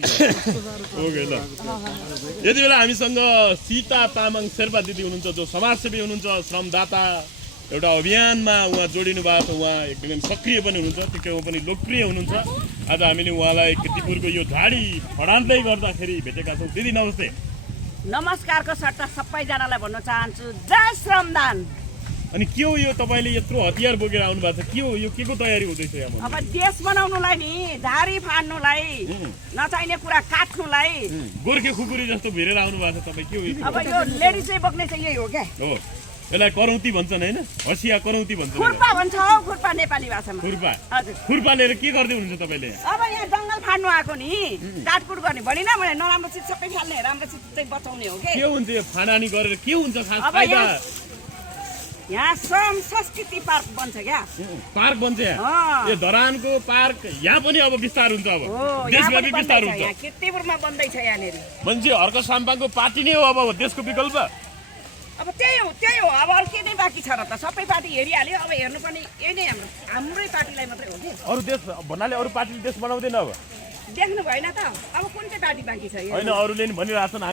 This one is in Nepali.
ओके ल यति बेला हामीसँग सीता तामाङ शेर्पा दिदी हुनुहुन्छ जो समाजसेवी हुनुहुन्छ श्रमदाता एउटा अभियानमा उहाँ जोडिनु भएको छ उहाँ एकदमै सक्रिय पनि हुनुहुन्छ त्यतिखेर पनि लोकप्रिय हुनुहुन्छ आज हामीले उहाँलाई कीर्तिपुरको यो झाडी फडान्दै गर्दाखेरि भेटेका छौँ दिदी नमस्ते नमस्कारको सट्टा सबैजनालाई भन्न चाहन्छु जय श्रमदान अनि के हो यो तपाईँले यत्रो हतियार बोकेर आउनु भएको छ के हो यो के को तयारी हुँदैछ यहाँ अब देश बनाउनुलाई नि झाडी फाड्नुलाई नचाहिने कुरा काट्नुलाई गोर्खे खुकुरी जस्तो भिरेर आउनु भएको छ तपाईँ के हो यो अब यो लेडिजले बोक्ने चाहिँ यही हो क्या हो यसलाई करौती भन्छन् होइन हँसिया करौती भन्छन् खुर्पा भन्छ हौ खुर्पा नेपाली भाषामा खुर्पा हजुर खुर्पा लिएर के गर्दै हुनुहुन्छ तपाईँले अब यहाँ जङ्गल फाड्नु आएको नि काटकुट गर्ने भनिन मैले नराम्रो चिज सबै फाल्ने राम्रो चिज चाहिँ बचाउने हो के हुन्छ यो फाडानी गरेर के हुन्छ खास अब फाइदा यहाँ श्रम संस्कृति पार्क बन्छ क्या पार्क बन्छ यहाँ यो धरानको पार्क यहाँ पनि अब विस्तार हुन्छ अब देशव्यापी विस्तार हुन्छ कीर्तिपुरमा बन्दैछ यहाँनिर मान्छे हर्क साम्पाङको पार्टी नै हो अब देशको विकल्प अब त्यही हो अब अरू के नै बाँकी छ र त सबै पार्टी हेरिहाल्यो अब हेर्नु पनि यही नै हाम्रै पार्टीलाई मात्रै हो कि अरू देश भन्नाले अरू पार्टीले देश बनाउँदैन अब देख्नु भएन त अब कुन चाहिँ पार्टी बाँकी छ होइन अरूले नि भनिरहेछन्